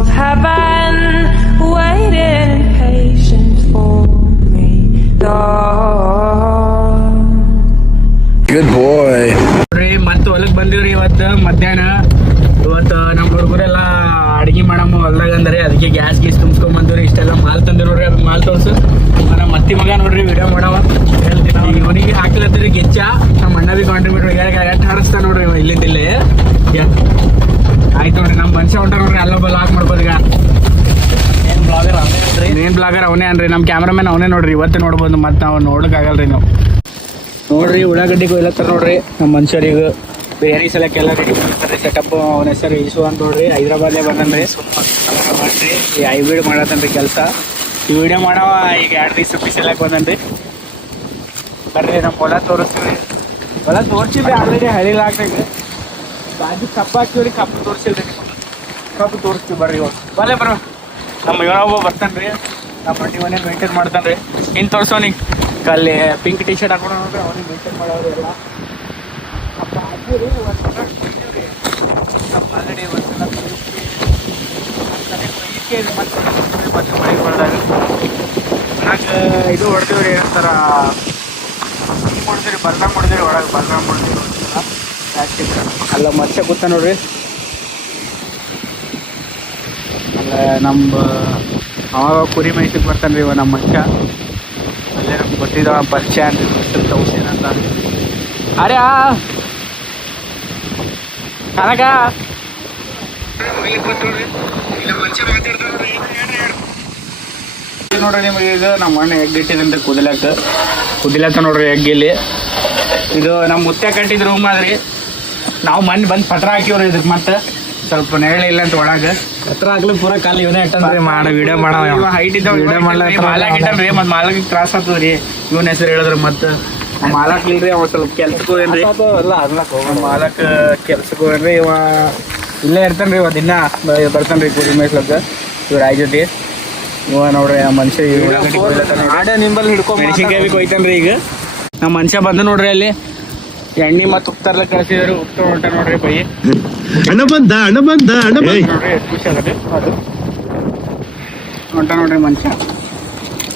Of heaven waiting patient for me. Good boy. ಮತ್ತೆ ಹೊಲಕ್ ಬಂದಿವ್ರಿ ಇವತ್ತು ಮಧ್ಯಾಹ್ನ. ಇವತ್ತು ನಮ್ಮ ಹುಡುಗರೆಲ್ಲ ಅಡಿಗೆ ಮಾಡಮ್ಮ ಹೊಲ್ದಾಗ ಅಂದ್ರೆ ಅದಕ್ಕೆ ಗ್ಯಾಸ್ ತುಂಬಿಸ್ಕೊಂಡ್ ಬಂದಿವ್ರಿ. ಇಷ್ಟೆಲ್ಲ ಮಾಲ್ ತಂದಿರಿ ನೋಡ್ರಿ. ಅದು ಮಾಲ್ ತೋರ್ಸು. ನಮ್ಮ ಮತ್ತಿ ಮಗ ನೋಡ್ರಿ ವಿಡಿಯೋ ಮಾಡವ ಹೇಳ್ತೀನಿ. ಇವನಿಗೆ ಹಾಕ್ಲತ್ತೀರಿ ಗೆಚ್ಚ. ನಮ್ಮ ಅಣ್ಣ ಬಿ ಕಾಂಟ್ರಿಬ್ಯೂಟ್ ಎಷ್ಟು ಹಾರಿಸ್ತಾ ನೋಡ್ರಿ ಇಲ್ಲಿಂದಿಲ್ಲೇ. ಆಯ್ತು ನೋಡ್ರಿ ನಮ್ಮ ಮನುಷ್ಯ ಹೊಂಟ ನೋಡ್ರಿ. ಅಲ್ಲೊಬ್ಬ ಲಾಕ್ ಮಾಡ್ಬೋದು ಈಗ. ಮೇನ್ ಬ್ಲಾಗರ್ ಅವನೇ ಅನ್ರಿ. ನಮ್ಮ ಕ್ಯಾಮ್ರಾಮನ್ ಅವನೇ ನೋಡ್ರಿ. ಇವತ್ತು ನೋಡ್ಬೋದು. ಮತ್ತೆ ನಾವು ನೋಡೋಕ್ಕಾಗಲ್ರಿ ನಾವು. ನೋಡ್ರಿ ಉಳ್ಳಾಗಡ್ಡಿ ಕೊಯ್ಲತ್ತಾರ ನೋಡ್ರಿ ನಮ್ಮ ಮನುಷ್ಯರಿಗೆ. ಬಿರಿಯಾನಿ ಸಲಕ್ಕೆಲ್ಲ ರೆಡಿ ಮಾಡ್ತಾರೆ ಸೆಟಪ್. ಅವನ ಹೆಸರು ಈಸು ಅಂತ ನೋಡ್ರಿ. ಹೈದ್ರಾಬಾದ್ಲೇ ಬಂದನ್ರಿ. ಮಾಡ್ರಿ ಈ ಹೈಬ್ರಿಡ್ ಮಾಡತ್ತನ್ರಿ ಕೆಲಸ. ಈ ವಿಡಿಯೋ ಮಾಡವ ಈಗ 2 ದಿವಸ ಬಿಸಿಲಕ್ಕೆ ಬಂದನ್ರಿ. ಬರ್ರಿ ನಮ್ಮ ಹೊಲ ತೋರಿಸ್ತೀವಿ. ಹೊಲ ತೋರಿಸಿದ್ರಿ ಆಲ್ರೆಡಿ ಹಳಿಲಾಗ್ದಂಗೆ. ಬಾಜು ಕಬ್ಬು ಹಾಕ್ತೀವ್ರಿ. ಕಬ್ಬು ತೋರಿಸಿಲ್ರಿ ನಿಮಗೆ. ಕಬ್ಬು ತೋರಿಸ್ತೀವಿ ಬರ್ರಿ. ಇವಾಗ ಬರೋ ನಮ್ಮ ಇವನೊಬ್ಬ ಬರ್ತಾನೆ ರೀ. ನಮ್ಮ ಮನೆ ಮನೆ ಮೇಂಟೈನ್ ಮಾಡ್ತಾನೆ ರೀ. ಇನ್ನು ತೋರಿಸೋನಿಗೆ ಅಲ್ಲಿ ಪಿಂಕ್ ಟಿ ಶರ್ಟ್ ಹಾಕೊಂಡು ನೋಡ್ರಿ. ಅವ್ನಿಗೆ ಮೇಂಟೈನ್ ಮಾಡೋರು ಎಲ್ಲ ಆಲ್ರೆಡಿ ಒಂದ್ಸಲ ಮತ್ತೆ ಮಳೆ ಮಾಡಿದಾಗ ಹಾಗೆ ಇದು ಹೊಡ್ತೀವಿ ರೀ. ಏನಂತಾರ ಹೊಡ್ತೀವಿ ಬಲ್ರಾಮ್ ಹೊಡ್ತೀವಿ. ಒಳಗೆ ಬಲ್ರಾಮ್ ಹೊಡ್ತೀವಿ ಅಲ್ಲ ಮನುಷ್ಯ ಕೂತ ನೋಡ್ರಿ. ಅಲ್ಲ ನಮ್ಮ ಅವಾಗ ಕುರಿ ಮೈಸೂರಿಗೆ ಬರ್ತಾನೆ ರೀ ಇವ ನಮ್ಮ ಮನುಷ್ಯ. ಅಲ್ಲೇ ನಮ್ಗೆ ಗೊತ್ತಿದ್ದವ ಪರಿಚಯ ಅಂತ ತೌಸೇನ್ ಅಂತ. ಅರೆ ಕನಕ ನೋಡ್ರಿ ನಿಮಗೆ. ಈಗ ನಮ್ಮ ಅಣ್ಣ ಎಗ್ ಇಟ್ಟಿದಂತೆ ಕುದಿಲಾಕ ನೋಡ್ರಿ ಎಗ್ ಇಲ್ಲಿ. ಇದು ನಮ್ಮ ಮುತ್ತೆ ಕಟ್ಟಿದ ರೂಮ್ ಆದ್ರಿ. ನಾವು ಮಣ್ಣು ಬಂದು ಪಟ್ರ ಹಾಕಿವ್ರಿ ಇದಕ್ಕೆ. ಮತ್ತೆ ಸ್ವಲ್ಪ ನೆರಳು ಇಲ್ಲ ಅಂತ ಒಳಗೆ ಹತ್ರ ಆಗ್ಲಿಕ್ಕೆ ಪೂರ ಕಾಲಿ ಇವನೇ ಇಟ್ಟನ್ರಿ. ಮಾಡಿ ವಿಡಿಯೋ ಮಾಡೋ ಹೈಟ್ ಇದ್ದಾವ ಮಾಲಾಕ್ ಇಟ್ಟನ್ರಿ. ಮತ್ತೆ ಮಾಲಕ್ ತ್ರಾಸ ಆಗ್ತದ್ರಿ. ಇವನ ಹೆಸರು ಹೇಳಿದ್ರೆ ಮತ್ತೆ ಮಾಲಕ್ ಇಲ್ರಿ. ಅವ ಸ್ವಲ್ಪ ಕೆಲ್ಸಕ್ಕೆ ಹೋಗೇನ್ರಿ. ಮಾಲಕ್ ಕೆಲ್ಸಕ್ಕೆ ಹೋಗೇನ್ರಿ. ಇವ ಇಲ್ಲೇ ಇರ್ತಾನ್ರಿ. ಇವ ದಿನ ಬರ್ತಾನ್ರಿ ಕುರಿ ಮೇಯ್ಸ್ಲಕ್ಕ. ಇವ್ರ ಆಯ್ ಜೊತೆ ಇವ ನೋಡ್ರಿ. ನಮ್ಮ ಮನುಷ್ಯ ನಿಂಬಲ್ಲಿ ಹಿಡ್ಕೊಂಡ್ ಮೆಣಸಿನ್ಕಾಯಿ ಬಿ ಕೊಯ್ತಾನ್ರಿ. ಈಗ ನಮ್ಮ ಮನುಷ್ಯ ಬಂದು ನೋಡ್ರಿ ಅಲ್ಲಿ ಎಣ್ಣೆ ಮತ್ತೆ ಉಪ್ತಾರ್ಲ ಕಳ್ಸಿದ್ರು. ಉಪ್ತು ಹೊಂಟ ನೋಡ್ರಿ ಬೈ. ಅಣ್ಣ ಬಂದ ನೋಡ್ರಿ ಎಷ್ಟು ಖುಷಿ ಆಗತ್ತೆ. ಅದು ಹೊಂಟ ನೋಡ್ರಿ ಮನುಷ್ಯ.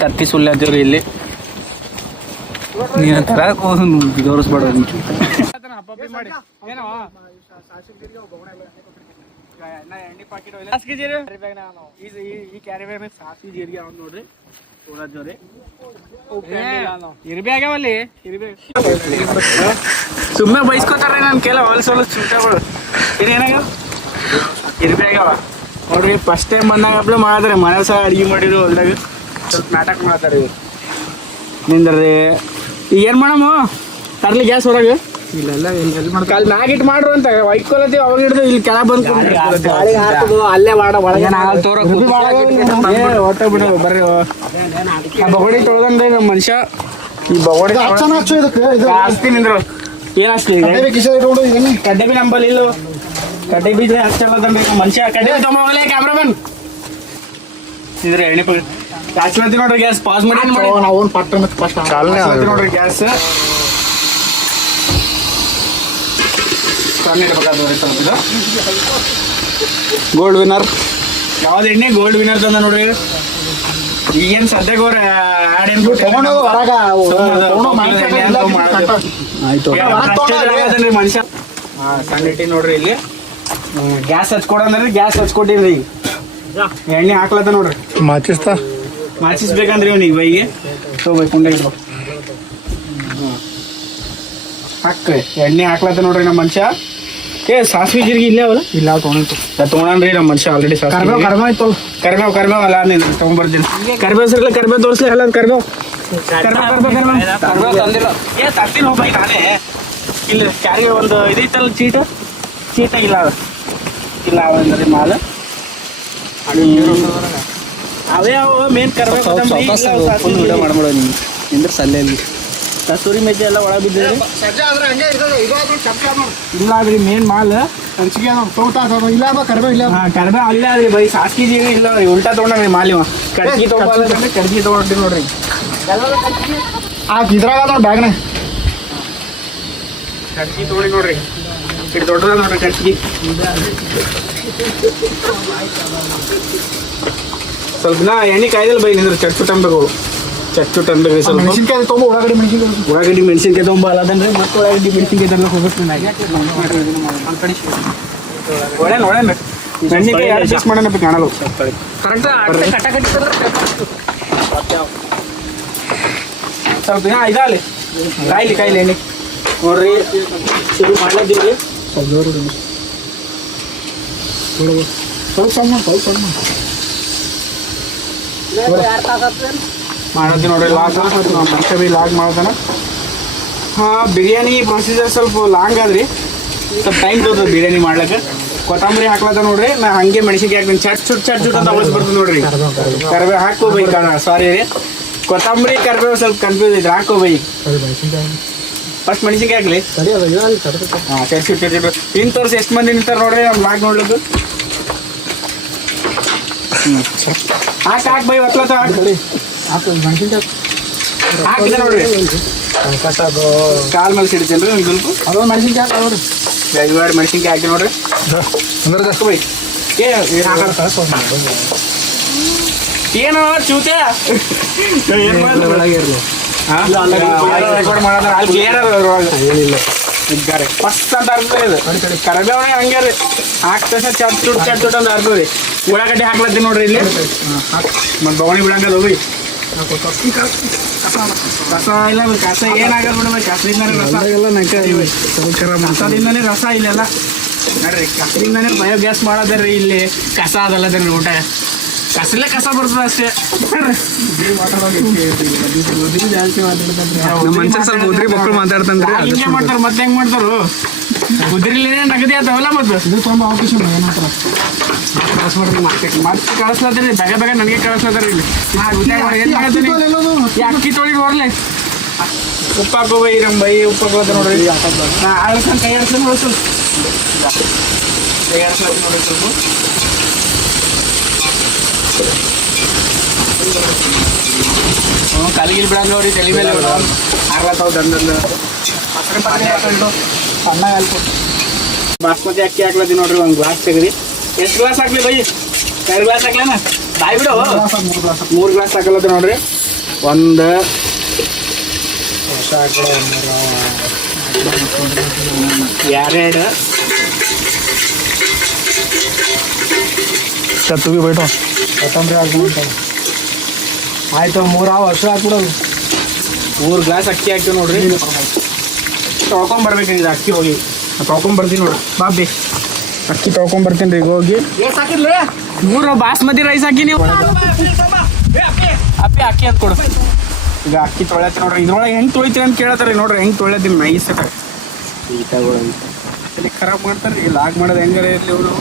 ತತ್ತಿ ಸುಳ್ಳು ಅದೇವ್ರಿ ಇಲ್ಲಿ. ನೀನು ತೋರಿಸ್ಬೇಡ ಮಾಡಿ ಏನೋ ಎಣ್ಣೆ ಪಾಕಿಟ್ ಈ ಕ್ಯಾರಿ ಬ್ಯಾಗ್ ಸಾಸಿವೆ ಜೀರಿಗೆ ಅವ್ನು ನೋಡ್ರಿ. ಜೋರಿ ಇರ್ಬಿ ಆಗ್ಯಾವಲ್ಲಿ. ಸುಮ್ಮನೆ ಬೈಸ್ಕೊತಾರ್ರಿ ನನ್ನ ಕೆಲ ಹೊಲ್ಸೊಲ್ ಸುಂಟಗಳು. ಏನಾಗ್ಯಾವ ಇರ್ಬಿ ಆಗ್ಯಾವ ನೋಡ್ರಿ. ಫಸ್ಟ್ ಟೈಮ್ ಬಂದಾಗ ಅಪ್ಲೈ ಮಾಡಿದ್ರೆ ಮನೆ ಸಹ ಅಡುಗೆ ಮಾಡಿದ್ರು ಹೊಲ್ದಾಗ ಸ್ವಲ್ಪ ನಾಟಕ ಮಾಡ್ತಾರೆ ಇವ್ರು. ನಿಂದ್ರಿ ಈಗ ಏನು ಮಾಡಮ್ಮ ತರ್ಲಿ ಗ್ಯಾಸ್ ಹೊರಗೆ. ಇಲ್ಲೆಲ್ಲ ಎಲ್ಲಿ ಮಾಡ್ಕ ಅಲ್ಲಿ ಮ್ಯಾಗ ಇಟ್ಟು ಮಾಡ್ರು ಅಂತ ಒಯ್ಕೊಲತ್ತೀವಿ. ಅವಾಗ ಹಿಡಿದು ಇಲ್ಲಿ ಕೆಳಗೆ ಬಂದು ಅಲ್ಲೇ ಮಾಡ ಒಳಗೆ ಹೊಟ್ಟೆ ಬಿಡು ಬರ್ರಿ. ಬಗೋಡಿ ತೊಳ್ದಂದ್ರೆ ನಮ್ಮ ಮನುಷ್ಯ. ಈ ಬಗೋಡಿ ಹಚ್ತೀನಿ ನಿಂದ್ರು. ಏನು ಹಚ್ತೀವಿ ಕಡ್ಡೆ ಬಿ ನಂಬಲ್ಲಿ ಇಲ್ಲ. ಕಡ್ಡೆ ಬೀಜ ಹಚ್ಚಲ್ಲದನ್ರಿ ನಮ್ಮ ಮನುಷ್ಯ. ಕಡ್ಡೆ ತೊಗೊಂಬಲ್ಲ ಕ್ಯಾಮ್ರಾಮನ್ ಇದ್ರೆ ಎಣ್ಣೆ ಹಚ್ಲತ್ತಿ ನೋಡ್ರಿ. ಗ್ಯಾಸ್ ಪಾಸ್ ಮಾಡಿ ನೋಡ್ರಿ. ಗ್ಯಾಸ್ ಸ್ವಲ್ಪ ಇದು ಗೋಲ್ಡ್ ವಿನ್ನರ್. ಯಾವ್ದು ಎಣ್ಣೆ ಗೋಲ್ಡ್ ವಿನ್ನರ್ ತಂದ ನೋಡ್ರಿ. ಈಗೇನು ಸದ್ಯಕ್ಕೆ ಅವ್ರ ಆ್ಯಡ್ ಏನು ಆಯ್ತು ಮನುಷ್ಯ. ಸಣ್ಣ ಇಟ್ಟಿ ನೋಡ್ರಿ. ಇಲ್ಲಿ ಗ್ಯಾಸ್ ಹಚ್ಕೊಡಂದ್ರಿ. ಗ್ಯಾಸ್ ಹಚ್ಕೊಟ್ಟಿರಿ. ಎಣ್ಣೆ ಹಾಕ್ಲತ್ತ ನೋಡ್ರಿ. ಮಾಚಿಸ್ಬೇಕಂದ್ರಿ ಇವ್ನಿಗೆ ಬೈಗೆ ತಗೋಬೇಕು. ಕುಂಡೆ ಇಟ್ಕೊ ಹಾಕ್ರಿ. ಎಣ್ಣೆ ಹಾಕ್ಲತ್ತ ನೋಡ್ರಿ ನಮ್ಮ ಮನುಷ್ಯ. ಸಾಸಿವೆ ಜೀರಿಗೆ ಇಲ್ಲೇ ಅವಲ್ಲ ಇಲ್ಲ ತೊಗೊಂಡ್ರಿ ನಮ್ಮ ಮನುಷ್ಯ. ಆಲ್ರೆಡಿ ಕರ್ಬೇವು ಅಲ್ಲ ನೀನು ತೊಗೊಂಡ್ಬರ್ತೀನಿ. ಕರ್ಬೇವು ಸರ್ಲ ಕರ್ಬೇವು ತೋರಿಸ್ಲಿ. ಅಲ್ಲ ಕರ್ಬೇವು ತರ್ತೀನಿ ಹೋಗಿ ನಾನೇ. ಇಲ್ಲ ಕ್ಯಾರಿಗೆ ಒಂದು ಇದೈತಲ್ಲ ಚೀಟ ಇಲ್ಲ ಇಲ್ಲ ಅವಂದ್ರಿ ಮಾಲ್ ಅವೇ ಅವು ಮೇನ್ ಕರ್ಬೇವು ಮಾಡ್ಬಿಡೋ ನಿಂದ್ರೆ ಸಲ್ಲೆಯಲ್ಲಿ ಕಸ್ತೂರಿ ಮೆಜ್ಜೆ ಎಲ್ಲ ಒಳಗೆ ಬಿದ್ದಿದೆ. ಇಲ್ಲ ಅದ್ರಿ ಮೇನ್ ಮಾಲ್ ಹಂಚಿಗೆ ಇಲ್ಲ ಕರ್ಬೇವು ಇಲ್ಲ. ಕರ್ಬೇವು ಅಲ್ಲೇ ಅದ್ರಿ ಬೈ. ಸಾಸ್ಗಿ ಜೀವಿ ಇಲ್ಲ ಉಲ್ಟಾ ತೊಗೊಂಡ್ರಿ ಮಾಲ್. ಇವ ಕಡ್ಗಿ ತೊಗೊಂಡ್ರೆ ಕಡ್ಗಿ ತೊಗೊಂಡ್ರಿ ನೋಡ್ರಿ. ಇದ್ರಾಗ ಬ್ಯಾಗ್ನ ಕಡ್ಗಿ ತೊಗೊಂಡಿ ನೋಡ್ರಿ. ಇಟ್ಟು ದೊಡ್ಡದ ನೋಡ್ರಿ ಕಟ್ಗಿ ಸ್ವಲ್ಪ ನಾ ಎಣ್ಣೆ ಕಾಯ್ದಲ್ಲ ಬೈ ನಿಂದ್ರೆ ಚಟ್ಚುಟ್ ಅನ್ಬೇಕು ಚಟ್ಚುಟ್ ಅನ್ಬೇಕು ಸ್ವಲ್ಪ ಮೆಣಸಿನ್ಕಾಯಿ ತೊಗೊಂಡು ಉಳ್ಳಾಗಡ್ಡಿ ಮೆಣಸಿನ್ಕಾಯಿ ತೊಗೊಂಬ ಅಲ್ಲದಂದ್ರೆ ಮತ್ತೆ ಉಳ್ಳಾಗಡ್ಡಿ ಮೆಣಸಿನ್ಕಾಯಿ ತರಲಿಕ್ಕೆ ಹೋಗುತ್ತೆ ಒಳ್ಳೆ ನೋಡೇನ್ ಮೆಣಸಿನ್ಕಾಯಿ ಎರಡು ಪೀಸ್ ಮಾಡೋಣ ಕಾಣಲ್ಲ ಸ್ವಲ್ಪ ದಿನ ಇದಾಗಲಿ ಕಾಯ್ಲಿ ಎಣ್ಣೆ ನೋಡ್ರಿ ಶುರು ಮಾಡ್ಲತ್ತೀವಿ ಸ್ವಲ್ಪ ಮಾಡತ್ತೀವಿ ನೋಡ್ರಿ ಲಾಗ್ ಮನುಷ್ಯ ಬಿ ಲಾಗ್ ಮಾಡ್ತಾನ ಹಾಂ ಬಿರಿಯಾನಿ ಪ್ರೊಸೀಜರ್ ಸ್ವಲ್ಪ ಲಾಂಗ್ ಆದ್ರಿ ಸ್ವಲ್ಪ ಟೈಮ್ ತೋರ್ತದೆ ಬಿರಿಯಾನಿ ಮಾಡ್ಲಿಕ್ಕೆ ಕೊತ್ತಂಬರಿ ಹಾಕ್ಲತ್ತ ನೋಡ್ರಿ ನಾ ಹಂಗೆ ಮೆಣಸಿನ್ಕಾಯಿ ಹಾಕ್ತೀನಿ ಚಟ್ ಅಂತ ಅವಾಜ್ ಬರ್ತದೆ ನೋಡ್ರಿ ಕರಿಬೇವು ಹಾಕೋಬೇಕು ಸಾರಿ ರೀ ಕೊತ್ತಂಬರಿ ಕರಿಬೇವು ಸ್ವಲ್ಪ ಕನ್ಫ್ಯೂಸ್ ಐತ್ರಿ ಹಾಕೋಬೇಕು ಫಸ್ಟ್ ಮೆಣಸಿನ್ಕಾಯಿ ಹಾಕ್ಲಿ ಹಾಂ ಚಟ್ ಇನ್ನು ತೋರಿಸಿ ಎಷ್ಟು ಮಂದಿ ನಿಂತಾರೆ ನೋಡ್ರಿ ನಮ್ಮ ಲಾಗ್ ನೋಡ್ಲಿಕ್ಕೆ ಹಾಕ್ ಬೈ ಒತ್ಲತ್ತ ಹಾಕಿದೆ ನೋಡ್ರಿ ಕಾಲ್ ಮೇಲೆ ಸಿಡ್ತೀನಿ ರೀ ಒಂದು ಸ್ವಲ್ಪ ಅದೊಂದು ಮೆಣಸಿನ್ಕಾಯಿ ಹಾಕಿ ನೋಡ್ರಿ ಎರಡು ಮೆಣಸಿನ್ಕಾಯಿ ಹಾಕಿ ನೋಡ್ರಿ ಬೈ ಏನು ಚೂತೆ ಏನು ರೆಕಾರ್ಡ್ ಮಾಡೋದ್ರ ಅಲ್ಲಿ ಕ್ಲಿಯರ್ ಏನಿಲ್ಲ ಇದ್ದಾರೆ ಫಸ್ಟ್ ಅಂತ ಅರ್ಥ ಇದು ಕರಿಬೇವಣೆ ಹಂಗೆ ರೀ ಹಾಕ್ತಸ ಚಟ್ ಅಂತ ಅರ್ಥ ರೀ ಉಳ್ಳಾಗಡ್ಡಿ ಹಾಕ್ಲತ್ತೀನಿ ನೋಡ್ರಿ ಇಲ್ಲಿ ಮತ್ತು ಬವಣಿ ಬಿಡಂಗದ ಹೋಗಿ ರಸ ಇಲ್ಲ ಕಸ ಏನಾಗಲ್ಲ ಬಿಡ್ಬೇಕು ಕಸದಿಂದಾನೆ ಕಸದಿಂದಾನೆ ರಸ ಇಲ್ಲೆಲ್ಲ ನೋಡ್ರಿ ಕಸದಿಂದಾನೆ ಬಯೋಗ್ಯಾಸ್ ಮಾಡೋದ ರೀ ಇಲ್ಲಿ ಕಸ ಅದಲ್ಲದ ರೀ ಊಟ ಕಸಲ್ಲೇ ಕಸ ಬರ್ತದೆ ಅಷ್ಟೇ ಮಕ್ಕಳು ಮಾತಾಡ್ತಾನ್ರಿ ಹಿಂಗೆ ಮಾಡ್ತಾರೆ ಮತ್ತೆ ಹೆಂಗೆ ಮಾಡ್ತಾರು ಉದ್ರಿಲೇನೆ ನಗದಿ ಆತಾವಲ್ಲ ಮತ್ತೆ ಇದು ತುಂಬ ಅವಕಾಶ ಮಾರ್ಕೆಟ್ ಮತ್ತೆ ಕಳಿಸ್ಲತ್ತೀರಿ ಬೇಗ ನನಗೆ ಕಳಿಸ್ಲತ್ತಾರ ಇಲ್ಲಿ ಏನು ಮಾಡ್ತೀನಿ ಅಕ್ಕಿ ತೊಳಿದು ಹೊರಲೆ ಉಪ್ಪು ಹಾಕೋ ಬೈ ನಮ್ಮ ಬೈ ಉಪ್ಪು ಹಾಕೋದ ನೋಡ್ರಿ ನಾ ಆಳ್ಸನ್ ಕೈ ಆಡ್ಸನ್ ಹೊಳ್ಸು ಕೈ ಆಡ್ಸ್ಲತ್ತೀನಿ ನೋಡ್ರಿ ಸ್ವಲ್ಪ ಕಲಿಗಿಲ್ ಬಿಡಂಗ ಅವ್ರಿ ತಲೆ ಮೇಲೆ ಆಗ್ಲತ್ತಾವ ದಂಡಂದು ಸಣ್ಣ ಬಾಸ್ಮತಿ ಅಕ್ಕಿ ಹಾಕ್ಲತ್ತೀನಿ ನೋಡ್ರಿ ಒಂದು ಗ್ಲಾಸ್ ತೆಗ್ರಿ ಎಷ್ಟು ಗ್ಲಾಸ್ ಹಾಕ್ಲಿ ಬೈ 2 ಗ್ಲಾಸ್ ಹಾಕ್ಲೇನ ಬಾಯ್ ಬಿಡು 3 ಗ್ಲಾಸ್ ಹಾಕಲತ್ತ ನೋಡ್ರಿ ಒಂದು ಎರಡು ಕತ್ತುಗೆ ಬೈಟು ಕೊತ್ತಂಬರಿ ಹಾಕ್ಬಿಟ್ಟು ಆಯ್ತು 3 ವರ್ಷ ಹಾಕ್ಬಿಡೋದು 3 ಗ್ಲಾಸ್ ಅಕ್ಕಿ ಹಾಕ್ತೀವಿ ನೋಡ್ರಿ ತೊಳ್ಕೊಂಬರ್ಬೇಕು ಇದು ಅಕ್ಕಿ ಹೋಗಿ ತೊಳ್ಕೊಂಬರ್ತೀನಿ ನೋಡ್ರಿ ಬಾಬಿ ಅಕ್ಕಿ ತೊಳ್ಕೊಂಬರ್ತೀನಿ ರೀ ಈಗ ಹೋಗಿ 3 ಬಾಸ್ಮತಿ ರೈಸ್ ಹಾಕಿ ನೀವು ಅಕ್ಕಿ ಅಂತ ಕೊಡು ಈಗ ಅಕ್ಕಿ ತೊಳೆತ್ತೀನಿ ನೋಡ್ರಿ ಇದ್ರೊಳಗೆ ಹೆಂಗೆ ತೊಳಿತೀರಿ ಅಂತ ಕೇಳತ್ತಾರೆ ನೋಡ್ರಿ ಹೆಂಗೆ ತೊಳೆತೀನಿ ನೈಸ್ ಇಲ್ಲಿ ಖರಾಬ್ ಮಾಡ್ತಾರೆ ಇಲ್ಲಿ ಲಾಗ್ ಮಾಡೋದು ಹೆಂಗಾರ ಇರಲಿ ಇವರು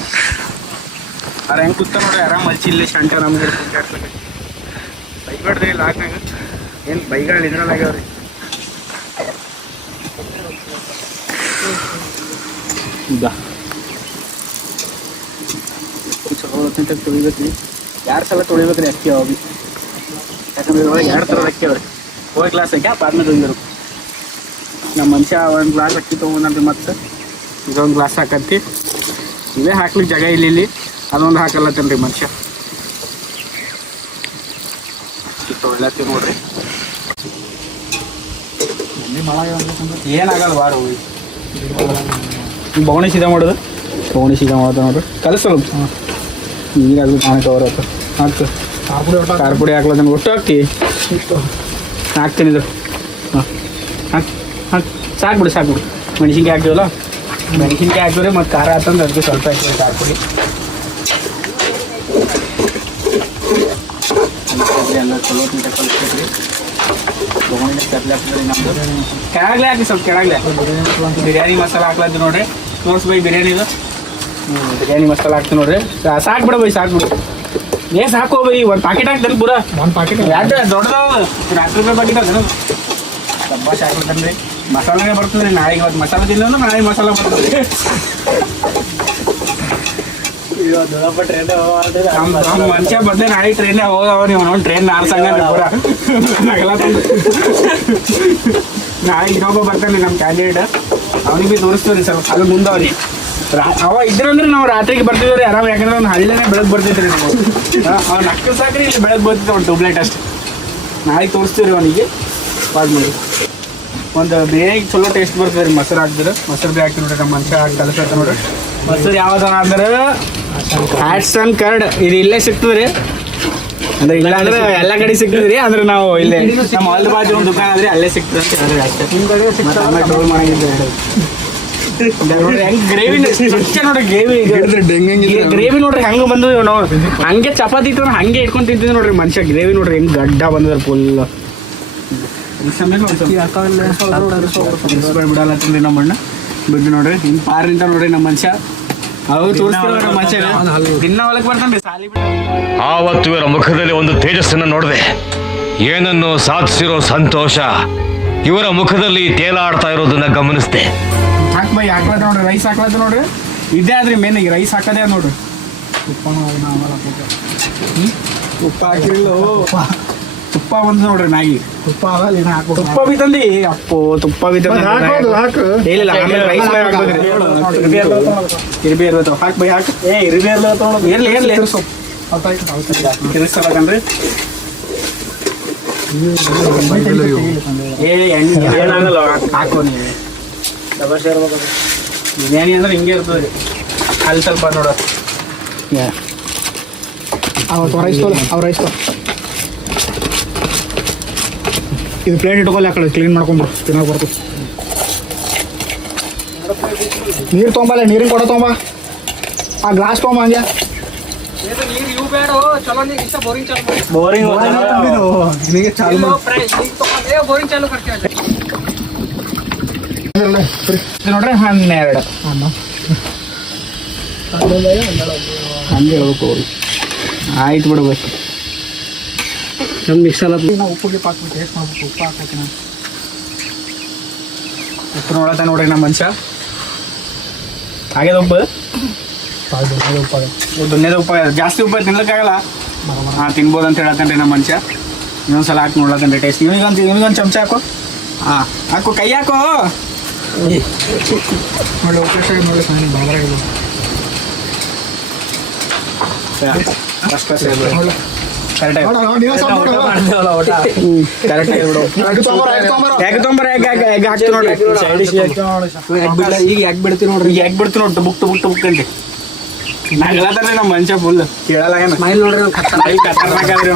ಅವ್ರು ಹೆಂಗೆ ಕೂತ ನೋಡ್ರಿ ಆರಾಮ್ ಹಚ್ಚಿ ಇಲ್ಲೇ ಶಂಟ ನಮ್ಗೆ ಬೈಬೇಡ್ರಿ ಲಾಗ್ನಾಗ ಏನು ಬೈಗಳು ಇದ್ರಲ್ಲಾಗ್ಯಾವ್ರಿ ಈಗ ಚಲೋ ಹೊತ್ತಿಂತ ತೊಳಿಬೇಕ್ರಿ 2 ಸಲ ತೊಳಿಬೇಕ್ರಿ ಅಕ್ಕಿ ಅವಿ ಯಾಕಂದ್ರೆ ಇದ್ರೊಳಗೆ 2 ಥರದ ಅಕ್ಕಿ ಅವ್ರಿ ಹೋಗಿ ಗ್ಲಾಸ್ ಹಾಕಿ ಆದ್ಮೇಲೆ ತೊಂದಿರು ನಮ್ಮ ಮನುಷ್ಯ ಒಂದು ಗ್ಲಾಸ್ ಅಕ್ಕಿ ತೊಗೊಂಡ್ರಿ ಮತ್ತೆ ಇದೊಂದು ಗ್ಲಾಸ್ ಹಾಕತ್ತಿ ಇವೇ ಹಾಕ್ಲಿಕ್ಕೆ ಜಾಗ ಇಲ್ಲಿ ಅದೊಂದು ಹಾಕಲ್ಲತ್ತೇನೆ ರೀ ಮನುಷ್ಯ ತೊಗೊಳತ್ತೀವಿ ನೋಡ್ರಿ ಏನಾಗಲ್ಲ ಬಾರು ಬವಣಿ ಸೀದಾ ಮಾಡೋದು ಬವಣಿ ಸೀದಾ ಮಾಡೋದು ನೋಡ್ರಿ ಕಲಿಸಲ್ಲ ಈಗ ಅದು ಕಾಣಕ್ಕೆ ಅವ್ರ ಹಾಕ್ತು ಖಾರ ಪುಡಿ ಹಾಕ್ಲತ್ತೇನೆ ಒಟ್ಟು ಹಾಕ್ತಿ ಹಾಕ್ತೀನಿ ಇದು ಹಾಂ ಸಾಕ್ಬಿಡು ಮೆಣಸಿನ್ಕಾಯಿ ಹಾಕ್ತೀವಲ್ಲ ಮೆಣಸಿನ್ಕಾಯಿ ಹಾಕಿದ್ರೆ ಮತ್ತು ಖಾರ ಹಾಕಂದ್ರೆ ಅದಕ್ಕೆ ಸ್ವಲ್ಪ ಹಾಕ್ತೀವಿ ಖಾರ ಪುಡಿ ಎಲ್ಲ ಚಲೋ ಕಲಿಸ್ಬೇಕ್ರಿ ಕೆಳಗಲೆ ಹಾಕಿ ಸ್ವಲ್ಪ ಕೆಳಗಲೆ ಬಿರಿಯಾನಿ ಮಸಾಲ ಹಾಕ್ಲತ್ತಿ ನೋಡ್ರಿ ತೋರ್ಸ್ ಬೈ ಬಿರಿಯಾನಿದು ಬಿರಿಯಾನಿ ಮಸಾಲ ಹಾಕ್ತೀನಿ ನೋಡ್ರಿ ಸಾಕ್ಬಿಡ ಬೈ ಸಾಕ್ಬಿಡು ಸಾಕು ಬೈ ಒಂದು ಪ್ಯಾಕೆಟ್ ಹಾಕ್ತಾನೆ ಪೂರ ಒಂದು ಪ್ಯಾಕೆಟ್ ಎರಡು ದೊಡ್ಡದಾವ ₹10 ಪ್ಯಾಕೆಟ್ ಅದ ಸಬ್ಬಾಶ್ ಹಾಕ್ಲತ್ತಾನೆ ರೀ ಮಸಾಲೆ ಬರ್ತದೆ ರೀ ನಾಳೆಗೆ ಇವತ್ತು ಮಸಾಲೆ ತಿಂದ್ರೆ ನಾಳೆ ಮಸಾಲ ಬರ್ತದೆ ಮನುಷ್ಯ ಬಂದೆ ನಾಳೆ ಟ್ರೈನ್ ಹೋಗವ ನೀವು ನೋಡಿ ಟ್ರೈನ್ ಆರ್ಸಂಗ ಪೂರ ನಾಳೆ ಇನ್ನೊಬ್ಬ ಬರ್ತಾನೆ ನಮ್ಮ ಕ್ಯಾಂಡಿಡೇಟ್ ಅವ್ನಿಗೆ ಭೀ ತೋರಿಸ್ತೀವಿ ರೀ ಸ್ವಲ್ಪ ಅಲ್ಲಿ ಮುಂದೆ ಅವ್ರಿ ಅವ ಇದ್ರಂದ್ರೆ ನಾವು ರಾತ್ರಿಗೆ ಬರ್ತೀವಿ ರೀ ಆರಾಮ್, ಯಾಕಂದ್ರೆ ಒಂದು ಹಳ್ಳಿನೇ ಬೆಳಗ್ಗೆ ಬರ್ತೈತೆ ರೀ ನಾವು. ಅವ್ನು ಅಕ್ಕ ಸಾಕ್ರಿ ಇಲ್ಲಿ ಬೆಳಗ್ಗೆ ಬರ್ತಿದ್ದೆ ಒಂದು ಟ್ಯೂಬ್ಲೈಟ್ ಅಷ್ಟೇ. ನಾಳೆ ತೋರಿಸ್ತೀವಿ ರೀ ಅವನಿಗೆ ಪಾಸ್ ಮಾಡಿ. ಒಂದು ಬೇಗ ಚಲೋ ಟೇಸ್ಟ್ ಬರ್ತದೆ ರೀ ಮೊಸರು ಹಾಕಿದ್ರೆ. ಮೊಸರು ಭೀ ಹಾಕಿ ನೋಡ್ರಿ ನಮ್ಮ ಮನುಷ್ಯ ಹಾಕಿ ಕಲಿಸ್ತಾರೆ ನೋಡ್ರಿ. ಮೊಸರು ಯಾವ್ದು ಅಂದ್ರೆ ಹ್ಯಾಟ್ಸ್ ಅಂಡ್ ಕರ್ಡ್, ಇದು ಇಲ್ಲೇ ಸಿಗ್ತದೆ ರೀ. ಅಂದ್ರೆ ಇಲ್ಲ ಅಂದ್ರೆ ಎಲ್ಲ ಕಡೆ ಸಿಗ್ತದೆ ರೀ, ಅಂದ್ರೆ ನಾವು ಇಲ್ಲೇ ನಮ್ಮ ಹೊಲದ ಬಾಜು ಒಂದು ದುಕಾನ್ ಆದ್ರೆ ಅಲ್ಲೇ ಸಿಗ್ತದೆ ಅಂತ ಹೇಳಿದ್ರೆ ಅಷ್ಟೇ. ಟೋಲ್ ಮಾಡಂಗಿದ್ದೆ ನೋಡ್ರಿ ಹೆಂಗ್ ಗ್ರೇವಿ ಸ್ವಚ್ಛ ನೋಡ್ರಿ. ಗ್ರೇವಿ ನೋಡ್ರಿ ಹೆಂಗೆ ಬಂದು ನಾವು ಹಂಗೆ ಚಪಾತಿ ಇತ್ತು ಹಂಗೆ ಇಟ್ಕೊಂಡು ತಿಂತಿದ್ವಿ ನೋಡ್ರಿ ಮನುಷ್ಯ. ಗ್ರೇವಿ ನೋಡ್ರಿ ಹೆಂಗ್ ಗಡ್ಡ ಬಂದದ ಫುಲ್. ಬಿಡಲ್ಲ ನಮ್ಮಣ್ಣ ಬಿದ್ದು ನೋಡ್ರಿ ಹಿಂಗ್ ಪಾರ್ ನಿಂತ ನೋಡ್ರಿ ನಮ್ಮ ಮನುಷ್ಯ. ಅವು ತೋರಿಸ್ತೀವಿ ನಮ್ಮ ಮನುಷ್ಯ ದಿನ ಹೊಲಕ್ಕೆ ಬರ್ತಾನೆ ಸಾಲಿ ಬಿಡ. ಆವತ್ತು ಇವರ ಮುಖದಲ್ಲಿ ಒಂದು ತೇಜಸ್ಸನ್ನು ನೋಡಿದೆ. ಏನನ್ನು ಸಾಧಿಸಿರೋ ಸಂತೋಷ ಇವರ ಮುಖದಲ್ಲಿ ತೇಲಾಡ್ತಾ ಇರೋದನ್ನ ಗಮನಿಸಿದೆ. ಹಾಕ್ ಬೈ ಹಾಕ್ಲತ್ತ ನೋಡ್ರಿ, ರೈಸ್ ಹಾಕ್ಲತ್ತ ನೋಡ್ರಿ. ಇದೇ ಆದ್ರಿ ಮೇನ್ ಈಗ ರೈಸ್ ಹಾಕದೇ ನೋಡ್ರಿ. ತುಪ್ಪ ಹಾಕಿಲ್ಲ, ತುಪ್ಪ ಬಂದು ನೋಡ್ರಿ ಮ್ಯಾಗಿ. ತುಪ್ಪ ಬಿ ತಂದಿ ಅಪ್ಪೋ, ತುಪ್ಪ ಬಿ ಇಲ್ಲ ಆಮೇಲೆ ರೈಸ್ ಇರ್ಬಿ ಇರ್ಬೇಕು. ಹಾಕ್ ಬೈ ಹಾಕ್. ಇರ್ಬಿ ಇರ್ಲಿ ಇರ್ಲಿ ತಿರ್ಗಿಸ್ತಾಕನ್ರಿ. ಏನಾಗಲ್ಲ ಹಾಕೋ ನೀವು. ಬಿರಿಯಾನಿ ಅಂದ್ರೆ ಹಿಂಗೆ ಇರ್ತದೆ ರೀ. ಅಲ್ಲಿ ಸ್ವಲ್ಪ ನೋಡ ಇದು ಪ್ಲೇಟ್ ಇಟ್ಕೊಳ್ಳಿ, ಆ ಕಡೆ ಕ್ಲೀನ್ ಮಾಡ್ಕೊಂಡ್ರು ತಿನ್ನೋಕೆ ಬರ್ತೀವಿ. ನೀರು ತೊಗೊಂಬಲ್ಲ, ನೀರಿನ ಕೊಡ ತೊಗೊಂಬ, ಆ ಗ್ಲಾಸ್ ತೊಗೊಂಬ ಹಂಗೆ. ಬೋರಿಂಗ್ ನೋಡ್ರಿ 12 ಹಂಗೆ ಹೇಳ್ಬೇಕು. ಆಯ್ತು ಬಿಡ್ಬೇಕು. ನಮ್ಮ ಮಿಕ್ಸಲ್ಲ ಉಪ್ಪು ಹಾಕ್ಬಿಟ್ಟು ಟೇಸ್ಟ್ ಮಾಡ್ಬೇಕು. ಉಪ್ಪು ಹಾಕಿ ನಾನು ಉಪ್ಪು ನೋಡತ್ತ ನೋಡ್ರಿ ನಮ್ಮ ಮನುಷ್ಯ. ಆಗ್ಯದ ಉಪ್ಪು, ದುನ್ಯದ ಉಪ್ಪು. ಜಾಸ್ತಿ ಉಪ್ಪು ತಿನ್ಲಿಕ್ಕಾಗಲ್ಲ. ಹಾಂ ತಿನ್ಬೋದು ಅಂತ ಹೇಳತ್ತೇನ್ರಿ ನಮ್ಮ ಮನುಷ್ಯ. ಇನ್ನೊಂದ್ಸಲ ಹಾಕಿ ನೋಡ್ಲತ್ತೇನ್ರಿ ಟೇಸ್ಟ್. ಇವನಿಗೊಂದು ಚಮಚ ಹಾಕೋ. ಹಾಂ ಹಾಕೋ, ಕೈ ಹಾಕೋ. ಒಳ್ಳೆ ಉಪೇಶ ನೋಡಿ ಬಾಬರಾಗಿದೆ. ಫಸ್ಟ್ ಕ್ಲಾಸ್ ಕರೆಕ್ಟಾಗಿ ಈಗ ಯಾಕೆ ಬಿಡ್ತೀವಿ ನೋಡ್ರಿ. ಯಾಕೆ ಬಿಡ್ತೀವಿ ನೋಡ್ರಿ ಬುಕ್ ಬುಕ್ ಅಂತೆ. ನಾ ಹೇಳತ್ತಾರ ನಮ್ಮ ಮನುಷ್ಯ ಫುಲ್ ಕೇಳಲ್ಲ. ಏನು ಮೈಲ್ ನೋಡ್ರಿ ಖತರ್ನಾಕಾದ್ರಿ.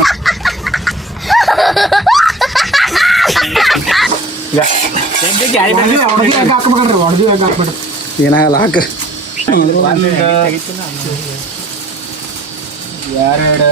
ಏನಾಗಲ್ಲ ಹಾಕ. 1 2